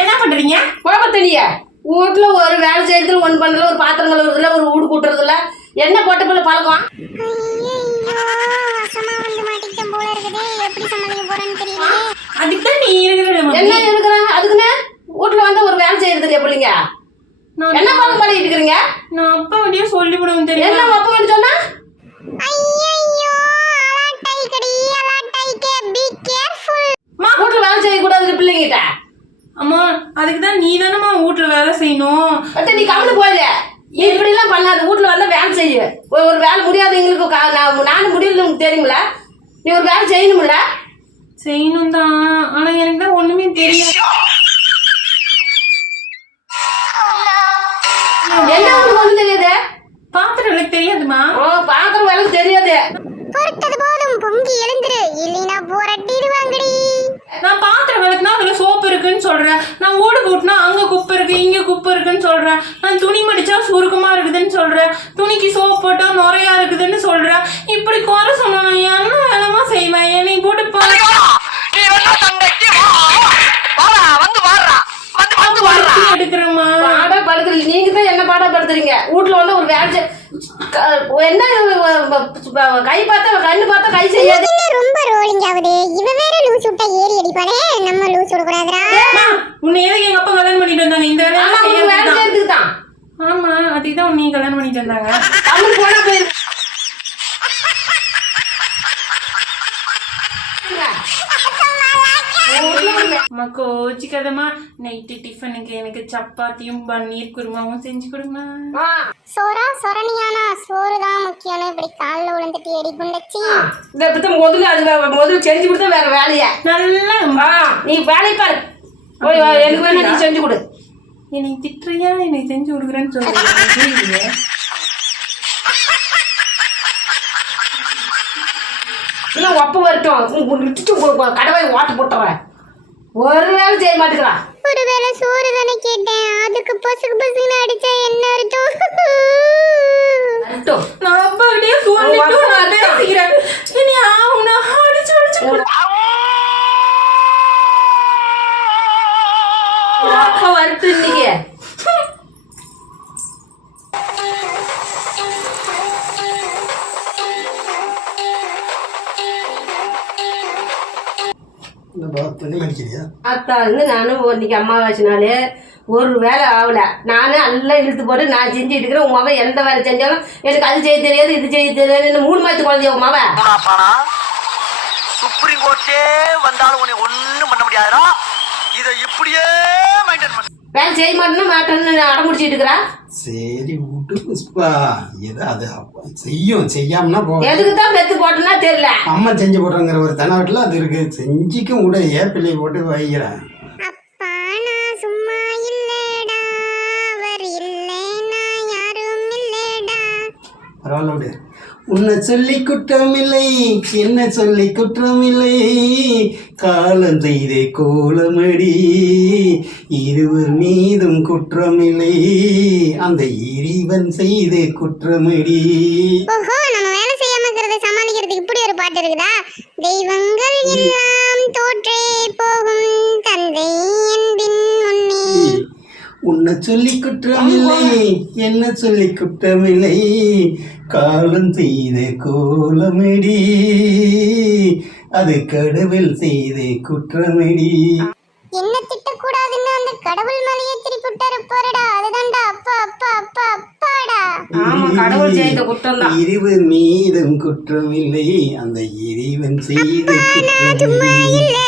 என்ன பண்றீங்க? கோபத்தனிய வீட்டுல ஒரு வேலை செய்யறதுல ஒண்ணு பண்ணல ஒரு பாத்திரம் கழுவுறதுல ஒரு வீடு கூட்டுறதுல என்ன போட்ட பழக்கம்? போல இருக்குதே எப்படி சமாளிக்க போறேன்னு தெரியல அதுக்கு தான் நீ இருக்கிற என்ன இருக்கிறாங்க? அதுக்குன்னு வீட்டுல வந்து ஒரு வேலை செய்யறது இல்லையா பிள்ளைங்க? நான் என்ன பழக்கம் பண்ணிட்டு இருக்கிறீங்க? நான் அப்பா வழியா சொல்லி விடுவேன் தெரியும்? என்ன அப்பா வந்து சொன்னா ஐயையோ அலாட்டாய்க்கடி அலாட்டாய்க்கே பி கேர்ஃபுல் வீட்டுல வேலை செய்யக்கூடாது பிள்ளைங்கிட்ட அம்மா அதுக்கு தான் நீ தானம்மா வீட்டுல வேலை செய்யணும். அத்தை, நீ கவலை போயில நீ இப்படி எல்லாம் பண்ணாத. வீட்டுல வந்தா வேலை செய்ய. ஒரு வேலை முடியாதவங்களுக்கு கா- நான் நானும் முடியல உனக்கு தெரியுமில? நீ ஒரு வேலை செய்யணும்ல? செய்யணும் தான் ஆனா எனக்கு தான் ஒண்ணுமே தெரியாது. என்ன உனக்கு ஒண்ணு தெரியாது? பாத்திரம் எனக்கு தெரியாதுமா ஓ பாத்திரம் வேலை தெரியாது. பொறுத்தது போதும். பொங்கி எழுந்துரு. இல்லைனா புரட்டிடுவாங்கடி. நான் பாத்திரம் விளக்குனா அதுல சோப்பு இருக்குன்னு சொல்றேன். நான் ஓடு கூட்டினா அங்க குப்பை இருக்கு இங்க குப்பை இருக்குன்னு சொல்றேன். நான் துணி மடிச்சா சுருக்கமா இருக்குதுன்னு சொல்றேன். துணிக்கு சோப்பு போட்டா நுறையா இருக்குதுன்னு சொல்றேன். இப்படி குறை சொன்னா நான் என்ன வேலைமா செய்வேன்? என்னை போட்டு எடுக்கிறேம்மா. பாடா படுத்துறீங்க நீங்க தான் என்ன பாடா படுத்துறீங்க வீட்டுல வந்து ஒரு வேலை என்ன கை பார்த்தா கண்ணு பார்த்தா கை செய்யாது. ரொம்ப ரோலிங் ஆகுது இவ விட்டா ஏறி அடிப்பாளே நம்ம லூஸ் விடக்கூடாதுடா. அம்மா, உன்னை எதுக்கு எங்க அப்பா கல்யாணம் பண்ணிட்டு வந்தாங்க. இந்த வேலையை ஆமா உங்களுக்கு வேலை செய்யறதுக்கு தான். செய்யறதுக்கு தான் ஆமா அதுக்கு தான் உன்னை கல்யாணம் பண்ணிட்டு வந்தாங்க. போனா போயிரு. அம்மா கோச்சிக்காதம்மா. நைட்டு டிஃபனுக்கு எனக்கு சப்பாத்தியும் பன்னீர் குருமாவும் செஞ்சு கொடுமா ஆ, சோறா? சொரணியானா? சோறு தான் முக்கியம்னு இப்படி காலில் விழுந்துட்டு எடி குண்டச்சி. இந்த இப்ப முதல்ல அது முதல்ல செஞ்சு கொடுத்தா வேற வேலையா? நல்லா நீ வேலையை பாரு. போய் வா, எனக்கு வேணா நீ செஞ்சு கொடு. என்னை திட்டுறியா? என்னை செஞ்சு கொடுக்குறேன்னு சொல்றேன் இன்னும் ஒப்ப வரட்டும். விட்டுட்டு கடவை ஓட்ட போட்டுறேன். ஒரு வேலை செய்ய மாட்டேங்கிறான். ஒருவேளை சோறு தானே கேட்டேன். அதுக்கு பொசுக்கு பொசுக்குன்னு அடிச்சா என்ன அர்த்தம்? நான் அப்பா கிட்டே சொல்லிட்டு நான் பேசிக்கிறேன். இனி ஆகுனா அடிச்சு அடிச்சு இன்னைக்கு. அத்தாந்து நானும் இன்னைக்கு அம்மாவாசினாலே ஒரு வேலை ஆகல நானே எல்லாம் இழுத்து போட்டு நான் செஞ்சுட்டு இருக்கிறேன். உன் மவன் எந்த வேலை செஞ்சாலும் எனக்கு அது செய்ய தெரியாது இது செய்ய தெரியாது. மூணு மாத்து குழந்தைய போனா சுப்ரீம் கோர்ட்டே வந்தாலும் உன்னை ஒண்ணும் பண்ண முடியாதுடா. இதை இப்படியே மெயின்டைன் பண்ண. வேலை செய்ய மாட்டேன்னு மாட்டேன்னு அடமுடிச்சிட்டு இருக்கிறா? சரி விட்டு புஷ்பா. ஏதோ அது? அப்ப செய்யும். செய்யாமனா போ. எதுக்கு தான் பெத்து போட்டேன்னா தெரியல. அம்மா செஞ்சு போடுறங்கிற ஒரு தனவட்டில் அது இருக்கு. செஞ்சிக்கும் விட. ஏன் பிள்ளை போட்டு வைக்கிறேன் அப்பா நான் சும்மா இல்லடா. அவர் இல்லைன்னா யாரும் இல்லடா. பரவாயில்ல விடு. உன்னை சொல்லி குற்றமில்லை என்ன சொல்லி குற்றமில்லை. காலம் செய்தே கோலமடி இருவர் மீதும் குற்றமில்லை. அந்த இறைவன் செய்தே குற்றமடி. ஓஹோ நம்ம வேலை செய்யாம சமாளிக்கிறதுக்கு இப்படி ஒரு பாட்டு இருக்குதா? தெய்வங்கள் எல்லாம் உன்னை சொல்லி குற்றமில்லை என்ன சொல்லி குற்றமில்லை. காலம் செய்த கோலமடி அது கடவுள் செய்த குற்றமடி. என்ன திட்டக்கூடாதுன்னு அந்த கடவுள் மலையை திருப்பி விட்டாரு போறடா. அதுதான்டா. அப்பா அப்பா அப்பா அப்பாடா. ஆமா கடவுள் செய்த குற்றம் தான் இருவர் மீதும் குற்றமில்லை. அந்த இறைவன் செய்த குற்றமில்லை